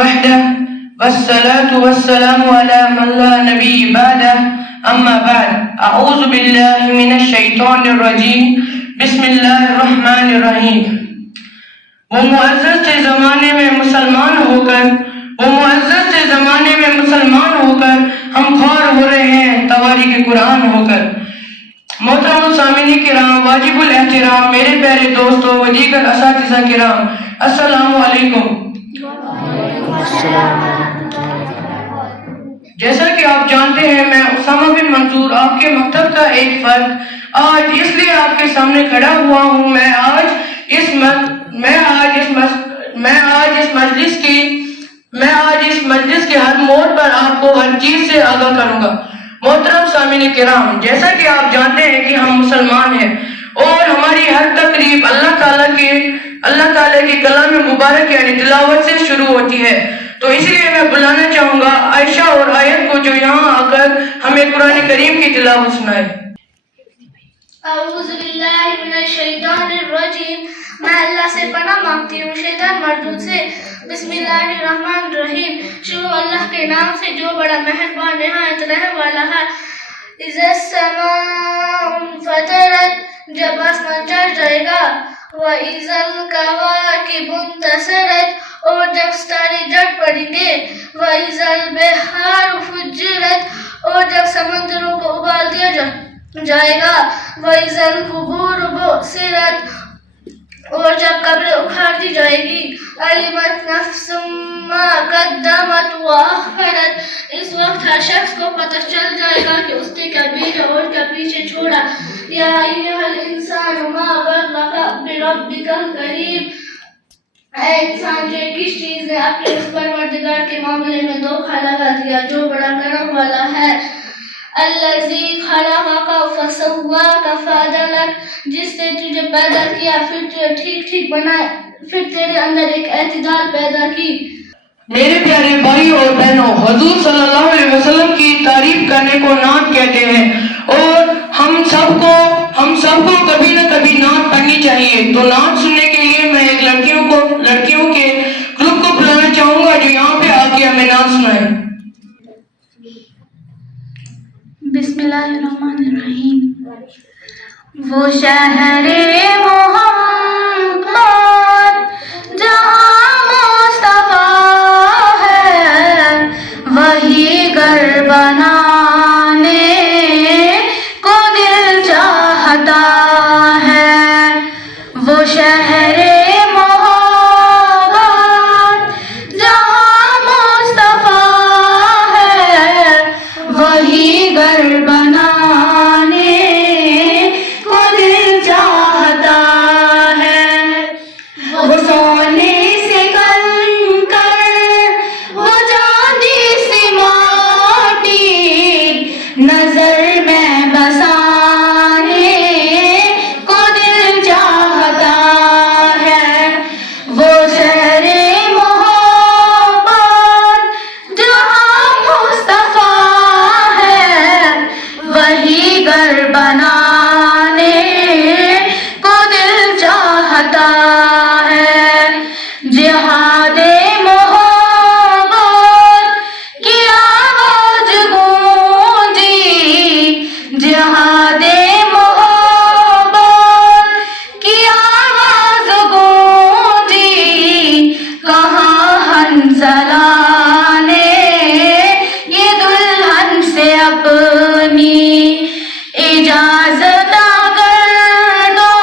وحده والصلاة والسلام على من لا نبي بعده اما بعد اعوذ باللہ من الشیطان الرجیم بسم اللہ الرحمن الرحیم۔ وہ معزز سے زمانے میں مسلمان ہو کر ہم خوار ہو رہے ہیں تواریخ قرآن ہو کر۔ محترم سامعین کرام، واجب الاحترام میرے پیارے دوستوں و دیگر اساتذہ کرام، السلام علیکم۔ جیسا کہ آپ جانتے ہیں، میں اسامہ بن منظور، آپ کے مکتب کا ایک فرد، آج اس لیے آپ کے سامنے کھڑا ہوا ہوں۔ میں آج اس مجلس کے ہر موڑ پر آپ کو ہر چیز سے آگاہ کروں گا۔ محترم سامعین کرام، جیسا کہ آپ جانتے ہیں کہ ہم مسلمان ہیں اور ہماری ہر تقریب اللہ تعالیٰ کی کلام مبارک یعنی تلاوت سے شروع ہوتی ہے، تو اس لیے میں بلانا چاہوں گا عائشہ اور آیت کو، جو یہاں آ کر ہمیں قرآن کریم کی تلاوت سنائے۔ اعوذ باللہ من الشیطان الرجیم، میں اللہ سے پناہ مانگتی ہوں شیطان مردود سے۔ بسم اللہ الرحمن الرحیم، شروع اللہ کے نام سے جو بڑا مہربان نہایت رحم والا ہے۔ اذا السماء انفطرت، جب آسمان چڑھ جائے گا۔ وَإِذَا الْكَوَاكِبُ انتَثَرَتْ، اور جب ستارے جڑ پڑیں گے۔ وَإِذَا الْبِحَارُ فُجِّرَتْ، اور جب سمندروں کو ابال دیا جائے گا۔ وَإِذَا الْقُبُورُ بُعْثِرَتْ، اور جب قبریں اکھاڑ دی جائے گی۔ عَلِمَتْ نَفْسٌ مَّا قَدَّمَتْ وَأَخَّرَتْ، اس وقت ہر شخص کو پتہ چل جائے گا کہ اس نے کیا بھیجا اور کیا پیچھے چھوڑا۔ یا ایھا الانسان ما غرک بربک الکریم، اے انسان، جو کس چیز نے اپنے اس پروردگار کے معاملے میں دھوکہ لگا دیا جو بڑا کرم والا ہے۔ الذی خلقک فسواک فعدلک، جس نے تجھے پیدا کیا پھر تجھے ٹھیک بنایا، پھر تیرے اندر ایک اعتدال پیدا کی۔ میرے پیارے بھائیوں اور بہنوں، حضور صلی اللہ علیہ وسلم کی تعریف کرنے کو نعت کہتے ہیں، اور ہم سب کو کبھی نہ کبھی نعت پڑھنی چاہیے۔ تو نعت سننے کے لیے میں ایک لڑکیوں کے گروپ کو بلانا چاہوں گا جو یہاں پہ آ کے ہمیں نعت سنائیں۔ بسم اللہ الرحمن الرحیم۔ وہ شہر محمد جہاں مصطفیٰ ہے، وہی گھر بنانے کو دل چاہتا ہے۔ وہ شہر محمد جہاں مصطفیٰ ہے، وہی گھر بنانے کو دل چاہتا ہے۔ وہ سونے سے کنکر، وہ چاندی سے ماٹی، نظر میں بسانے کو دل چاہتا ہے۔ وہ شہر محبت جہاں مصطفیٰ ہے، وہی گھر بنانے کو دل چاہتا ہے۔ جہاد محبت کی آواز گونجی، جہاد محبت کی آواز گونجی، کہاں حنظلہ نے یہ دلہن سے اپنی اجازت اگر دو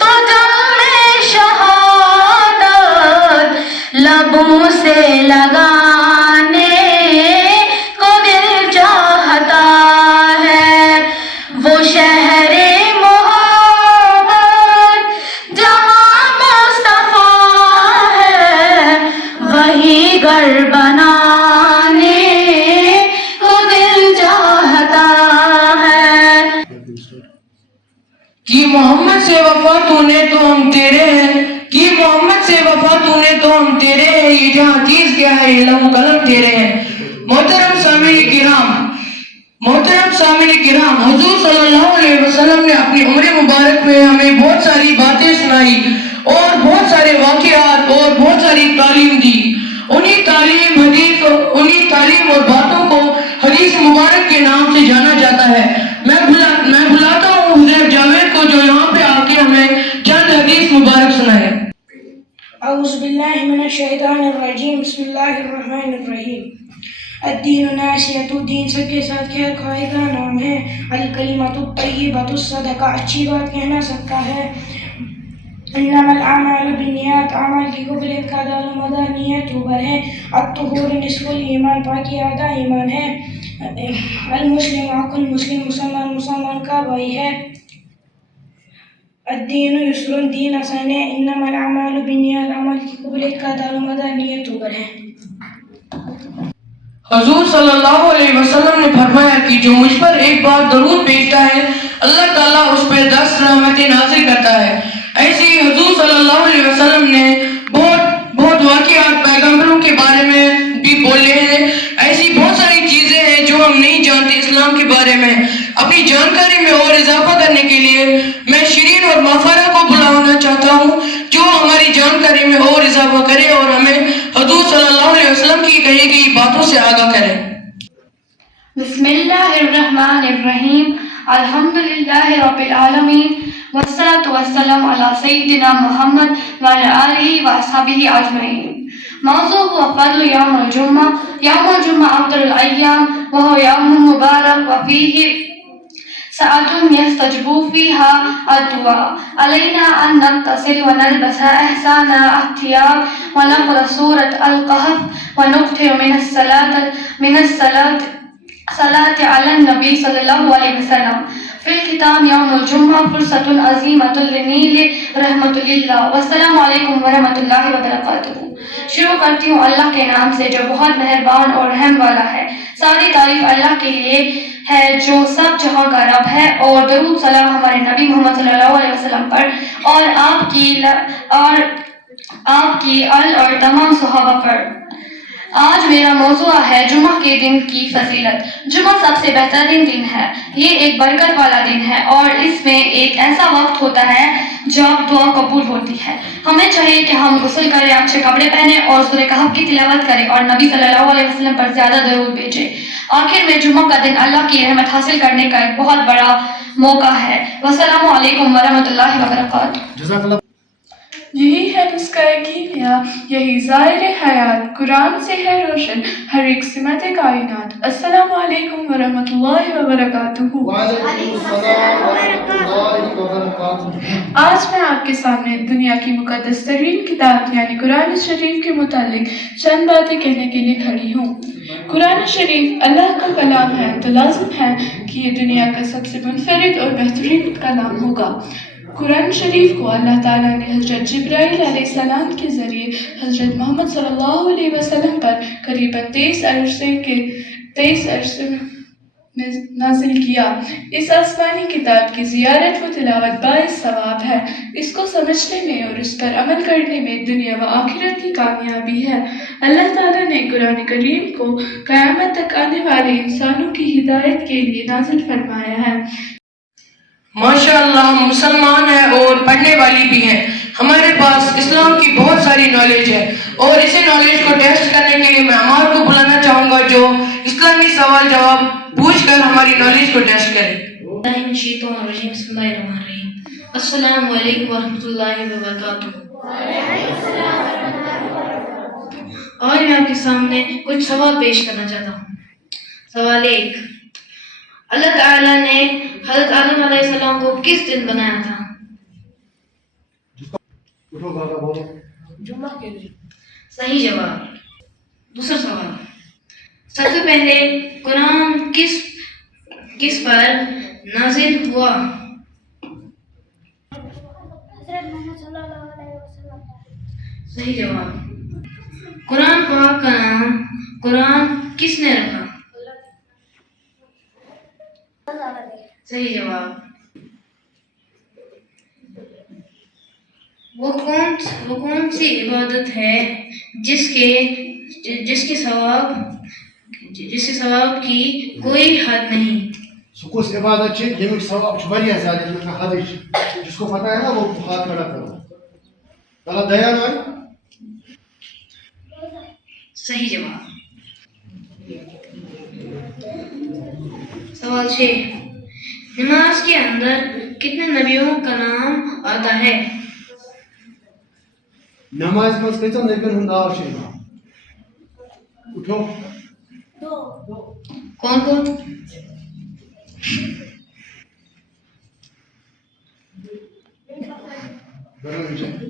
تو جامِ شہادت لبوں سے لگانے کو دل چاہتا ہے۔ وہ شہر محبت جہاں مصطفیٰ ہے، وہی گھر بنانے کو دل چاہتا ہے۔ کہ محمد سے وفا تو نے تو ہم تیرے ہیں، کہ محمد سے وفا تو نے تو ہم تیرے ہیں، یہ جہاں چیز کیا ہے یہ لہو قلم تیرے ہیں۔ محترم سامعین کرام، حضور صلی اللہ علیہ وسلم نے اپنی عمر مبارک میں ہمیں بہت ساری باتیں سنائی اور بہت سارے واقعات اور بہت ساری تعلیم دی، انہی تعلیم اور باتوں کو حدیث مبارک کے نام سے جانا جاتا ہے. میں بلاتا ہوں حذیف جاوید کو جو یہاں پہ آ کے ہمیں چند حدیث مبارک سنائے. اعوذ باللہ من الشیطان الرجیم بسم اللہ الرحمن الرحیم. الدین ناسیۃ، دین سب کے ساتھ خیر خواہی کا نام ہے. الکلمۃ الطیبۃ، صدقہ اچھی بات کہنا صدقہ ہے. انما الاعمال بالنیات، اعمال کی قبولیت کا دار و مدار نیت اوپر ہے. الطہور نصف الایمان، پاکی آدھا ایمان ہے. المسلم اخو المسلم، مسلمان کا بھائی ہے. الدین یسر، دین آسان ہے. انما الاعمال بالنیات، اعمال کی قبولیت کا دار و مدار نیت اوپر ہے. حضور صلی اللہ علیہ وسلم نے فرمایا کہ جو مجھ پر ایک بار درود بھیجتا ہے اللہ تعالیٰ اس پہ 10 رحمتیں نازل کرتا ہے. ایسے ہی حضور صلی اللہ علیہ وسلم نے بہت واقعات پیغمبروں کے بارے میں بھی بولے ہیں. ایسی بہت ساری چیزیں ہیں جو ہم نہیں جانتے اسلام کے بارے میں. اپنی جانکاری میں اور اضافہ کرنے کے لیے میں شیرین اور مافارہ کو بلانا چاہتا ہوں جو ہماری جانکاری میں اور اضافہ کرے اور ہمیں حضور صلی اللہ علیہ وسلم کی کہی گئی باتوں سے آگاہ کرے. بسم اللہ الرحمن الرحیم. الحمدللہ رب العالمین والصلاة والسلام علی سیدنا محمد وعلی آلہ واصحابہ اجمعین. موضوع هو فضل یوم الجمعہ. یوم الجمعہ افضل الایام وهو یوم مبارک وفیہ ساعة يستجب فيها الدعاء. علينا أن نغتسل ونلبس أحسن الثياب ونقرأ سورة الكهف ونكثر من الصلاة على النبي صلى الله عليه وسلم. في الختام يوم الجمعة فرصة عظيمة للنيل رحمة لله. والسلام علیکم ورحمۃ اللہ وبرکاتہ. شروع کرتی ہوں اللہ کے نام سے جو بہت مہربان اور رحم والا ہے. ساری تعریف اللہ کے لیے ہے جو سب جہاں کا رب ہے، اور درود سلام ہمارے نبی محمد صلی اللہ علیہ وسلم پر اور آپ کی آل اور تمام صحابہ پر. آج میرا موضوع ہے جمعہ کے دن کی فضیلت. جمعہ سب سے بہترین دن ہے. یہ ایک برکت والا دن ہے اور اس میں ایک ایسا وقت ہوتا ہے جب دعا قبول ہوتی ہے. ہمیں چاہیے کہ ہم غسل کریں، اچھے کپڑے پہنیں اور سورہ کہف کی تلاوت کریں اور نبی صلی اللہ علیہ وسلم پر زیادہ درود بھیجیں. آخر میں جمعہ کا دن اللہ کی رحمت حاصل کرنے کا ایک بہت بڑا موقع ہے. والسلام علیکم ورحمۃ اللہ وبرکاتہ. یہی ہے نسخہ کیمیا، یہی ظاہر حیات، قرآن سے ہے روشن ہر ایک سمت کائنات. السلام علیکم ورحمۃ اللہ وبرکاتہ. آج میں آپ کے سامنے دنیا کی مقدس ترین کتاب یعنی قرآن شریف کے متعلق چند باتیں کہنے کے لیے کھڑی ہوں. قرآن شریف اللہ کا کلام ہے تو لازم ہے کہ یہ دنیا کا سب سے منفرد اور بہترین کلام ہوگا. قرآن شریف کو اللہ تعالیٰ نے حضرت جبرائیل علیہ السلام کے ذریعے حضرت محمد صلی اللہ علیہ وسلم پر قریباً 23 عرصے میں نازل کیا. اس آسمانی کتاب کی زیارت و تلاوت باعث ثواب ہے. اس کو سمجھنے میں اور اس پر عمل کرنے میں دنیا و آخرت کی کامیابی ہے. اللہ تعالیٰ نے قرآن کریم کو قیامت تک آنے والے انسانوں کی ہدایت کے لیے نازل فرمایا ہے. ماشاءاللہ ہم مسلمان ہیں اور پڑھنے والی بھی ہیں. ہمارے پاس اسلام کی بہت ساری نالج ہے اور اسی نالج کو ٹیسٹ کرنے کے لیے میں عمار کو بلانا چاہوں گا جو اسلامی سوال جواب پوچھ کر ہماری نالج کو ٹیسٹ کرے. بسم اللہ الرحمن الرحیم. السلام علیکم ورحمۃ اللہ وبرکاتہ. آج میں آپ کے سامنے کچھ سوال پیش کرنا چاہتا ہوں. سوال 1. اللہ تعالیٰ نے حضرت آدم علیہ السلام کو کس دن بنایا تھا؟ جمعہ کے دن. صحیح جواب. دوسرا سوال. سب سے پہلے قرآن کس پر نازل ہوا؟ حضرت محمد صلی اللہ علیہ وسلم. صحیح جواب. قرآن پاک کا نام قرآن کس نے رکھا؟ صحیح جواب. وہ کون سی عبادت ہے جس کے ثواب کی کوئی حد نہیں؟ سکوس عبادت ہے یمیک ثواب واریاہ زیادہ یمیک حد جس کو پتہ ہے نا وہ ہاتھ کھڑا کرو. غلط دیا نا صحیح جواب. سوال 6. نماز کے اندر کتنے نبیوں کا نام آتا ہے؟ نماز میں کتنے نبیوں ہند نام ہے؟ اٹھو. کون کون؟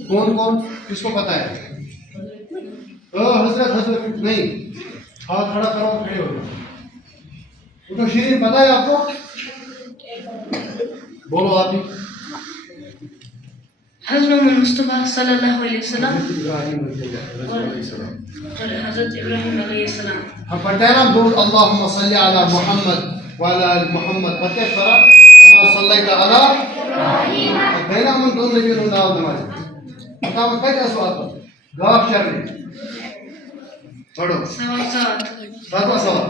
کون کون کس کو پتا ہے؟ حضرت نہیں، ہاتھ کھڑا کرو، کھڑے ہو جاؤ. اٹھو. شیرین پتا ہے آپ کو؟ بولو آپ ہی. حضرت مصطفیٰ صلی اللہ علیہ وسلم اور حضرت ابراہیم علیہ السلام. ہم پڑھتے ہیں نا دور اللہم صلی علی محمد وعلی آل محمد. پتہ ہے فرق کما صلیت علی ابراہیم. پہلا من دو نبیوں کا نام نماز بتاؤ. کیا سوال پر گاف چرنے پڑھو. سوال 7. ساتواں سوال.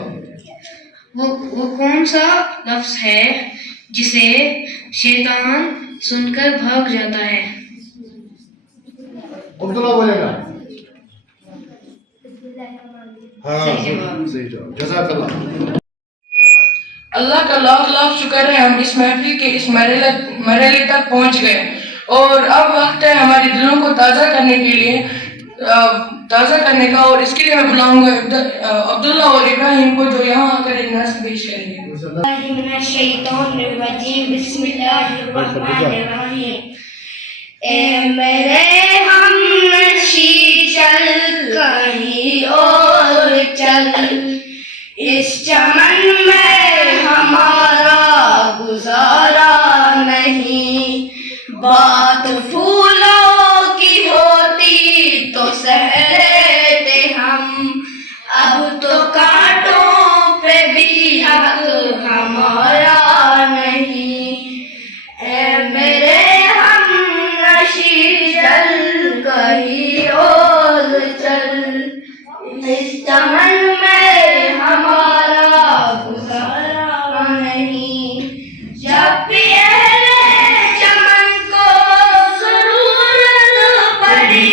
وہ کون سا لفظ ہے جسے شیطان سن کر بھاگ جاتا ہے؟ عبداللہ بولے گا. ہاں صحیح جواب. صحیح جواب. جزاک اللہ. اللہ کا لاکھ لاکھ شکر ہے ہم اس محفل کے اس مرحلے تک پہنچ گئے، اور اب وقت ہے ہمارے دلوں کو تازہ کرنے کا، اور اس کے لیے میں بلاؤں گا عبداللہ اور ابراہیم کو، جو یہاں آ کر ایک نعت پیش کریں گے. من الشیطان الرجیم. بسم اللہ الرحمن الرحیم. اے میرے ہم نشی چل کہیں اور چل، اس چمن میں ہمارا گزارا نہیں. بات پھولوں کی ہوتی تو سہ لیتے ہم، اب تو کانٹوں پہ بھی حق ہمارا نہیں. اے میرے ہم نشی چل کہیں اور چل، اس چمن میں ہمارا گزارا نہیں. جب بھی اہل چمن کو ضرورت پڑی،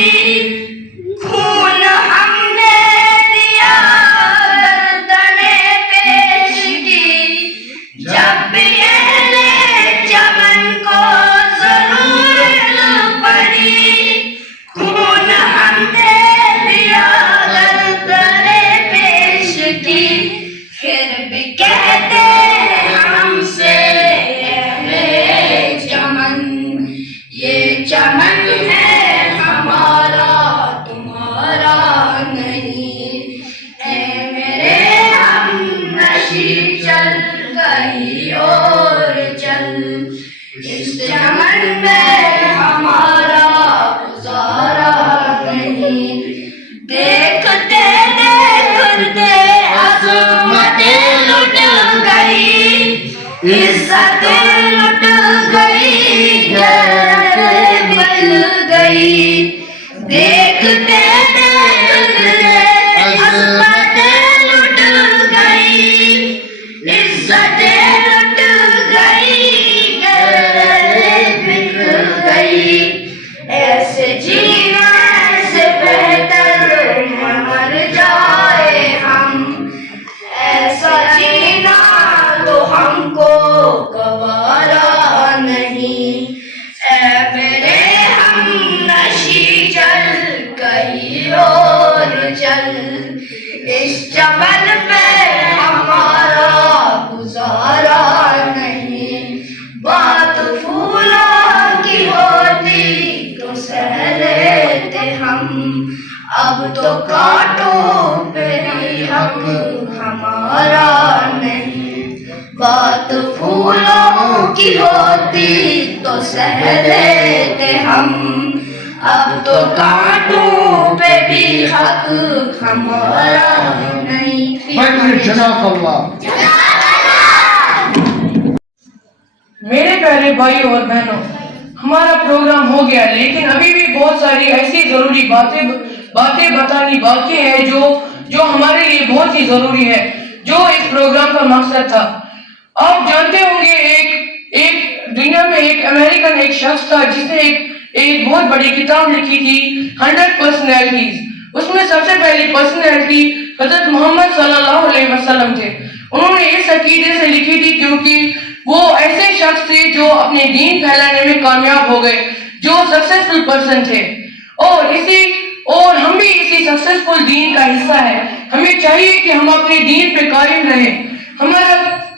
خون ہم نے دیا گردنیں پیش کی. جب بھی اہل چمن کو ضرورت پڑی، خون ہم نے دیا گردنیں پیش کی. پھر بھی کہتے ہیں ہم سے اہل چمن، یہ چمن ہے ہمارا تمہارا نہیں. اے میرے ہم نشی چل کہیں اور چل، اس چمن میں ہمارا گزارا نہیں. دیکھتے دیکھتے عظمتیں لٹ گئی، عزت لٹ گئی، غیرت بل گئی. دیکھتے دیکھتے عظمتیں لٹ گئی، عزت لٹ گئی، غیرت بل گئی. ایسے جینا سے بہتر مر جائے ہم، ایسا جینا تو ہم کو گوارا نہیں. اے میرے ہم نشی چل کہیں اور چل، اس چمن پہ ہمارا گزارا نہیں. بات پھولوں کی ہوتی تو سہ لیتے ہم، اب تو کانٹوں پہ بھی حق ہمارا نہیں. بات پھولوں کی ہوتی تو سہ لیتے ہم، اب تو کانٹوں پہ بھی حق ہمارا نہیں. جزاک اللہ. میرے پیارے بھائی اور بہنوں، ہمارا پروگرام ہو گیا، لیکن ابھی بھی بہت ساری ایسی ضروری باتیں بتانی باقی ہے جو ہمارے لیے بہت ہی ضروری ہے، جو اس پروگرام کا مقصد تھا. آپ جانتے ہوں گے ایک دنیا میں ایک امریکن ایک شخص تھا جس نے ایک بہت بڑی کتاب لکھی تھی 100 پرسنالٹیز. اس میں سب سے پہلی پرسنالٹی شخصی حضرت محمد صلی اللہ علیہ وسلم تھے. انہوں نے اس عقیدے سے لکھی تھی کیونکہ وہ ایسے شخص تھے جو اپنے دین پھیلانے میں کامیاب ہو گئے, جو سکسیسفل پرسن تھے, اور ہم بھی اسی سکسیسفل دین کا حصہ ہے. ہمیں چاہیے کہ ہم اپنے دین پہ قائم رہیں.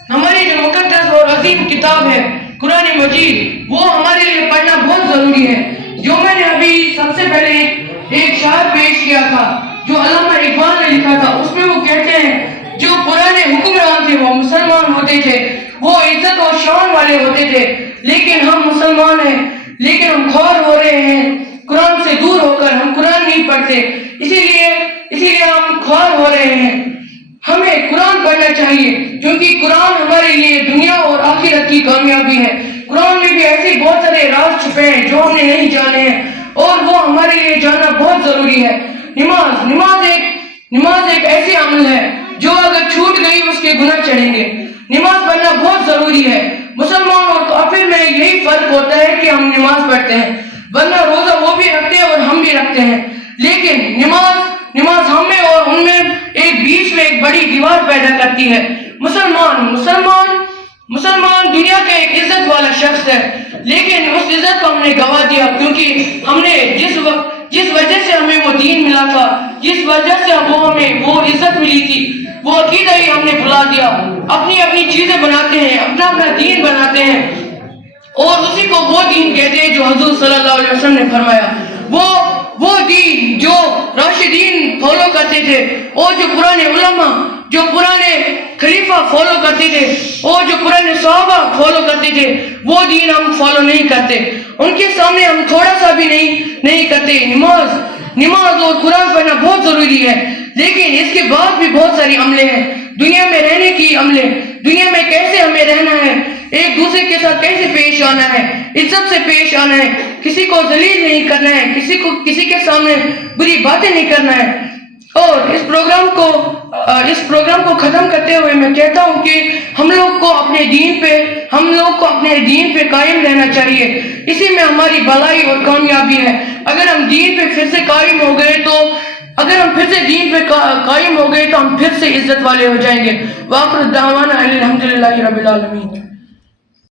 ہماری جو مقدس اور عظیم کتاب ہے قرآن مجید, وہ ہمارے لیے پڑھنا بہت ضروری ہے. جو میں نے ابھی سب سے پہلے ایک شعر پیش کیا تھا جو علامہ اقبال نے لکھا تھا, اس میں وہ کہتے ہیں جو پرانے حکمران تھے وہ مسلمان ہوتے تھے, وہ عزت اور شان والے ہوتے تھے, لیکن ہم مسلمان ہیں لیکن ہم خوار ہو رہے ہیں. قرآن سے دور ہو کر ہم قرآن نہیں پڑھتے, اسی لیے ہم خوار ہو رہے ہیں. ہمیں قرآن پڑھنا چاہیے کیونکہ قرآن ہمارے لیے دنیا اور آخرت کی کامیابی ہے. قرآن میں بھی ایسے بہت سارے راز چھپے ہیں جو ہم نے نہیں جانے ہیں, اور وہ ہمارے لیے جاننا بہت ضروری ہے. نماز ایک ایسی عمل ہے جو اگر چھوٹ گئی اس کے گناہ چڑھیں گے. نماز پڑھنا بہت ضروری ہے. مسلمان اور کافر میں یہی فرق ہوتا ہے کہ ہم نماز پڑھتے ہیں, ورنہ روزہ وہ بھی رکھتے ہیں اور ہم بھی رکھتے ہیں, لیکن نماز ہم میں اور ان میں بیچ میں ایک بڑی دیوار پیدا کرتی ہے. مسلمان دنیا کا ایک عزت والا شخص ہے, لیکن اس عزت کو ہم نے گوا دیا کیونکہ ہم نے جس وجہ سے ہمیں وہ دین ملا تھا, جس وجہ سے ہمیں وہ عزت ملی تھی, وہ عقیدہ ہی ہم نے بھلا دیا. اپنی چیزیں بناتے ہیں, اپنا دین بناتے ہیں, اور اسی کو وہ دین کہتے ہیں جو حضور صلی اللہ علیہ وسلم نے فرمایا. وہ دین جو راشدین فالو کرتے تھے, اور جو پرانے علماء, جو پرانے خلیفہ فالو کرتے تھے, اور جو پرانے صحابہ فالو کرتے تھے, وہ دین ہم فالو نہیں کرتے. ان کے سامنے ہم تھوڑا سا بھی نہیں کرتے. نماز اور قرآن پڑھنا بہت ضروری ہے, لیکن اس کے بعد بھی بہت ساری عملیں ہیں. دنیا میں رہنے کی عملیں, دنیا میں کیسے ہمیں رہنا ہے, ایک دوسرے کے ساتھ کیسے پیش آنا ہے, عزت سے پیش آنا ہے, کسی کو ذلیل نہیں کرنا ہے, کسی کے سامنے بری باتیں نہیں کرنا ہے. اور اس پروگرام کو ختم کرتے ہوئے میں کہتا ہوں کہ ہم لوگ کو اپنے دین پہ قائم رہنا چاہیے. اسی میں ہماری بھلائی اور کامیابی ہے. اگر ہم دین پہ پھر سے قائم ہو گئے تو ہم پھر سے عزت والے ہو جائیں گے. وآخر دعوانا الحمدللہ رب العالمین.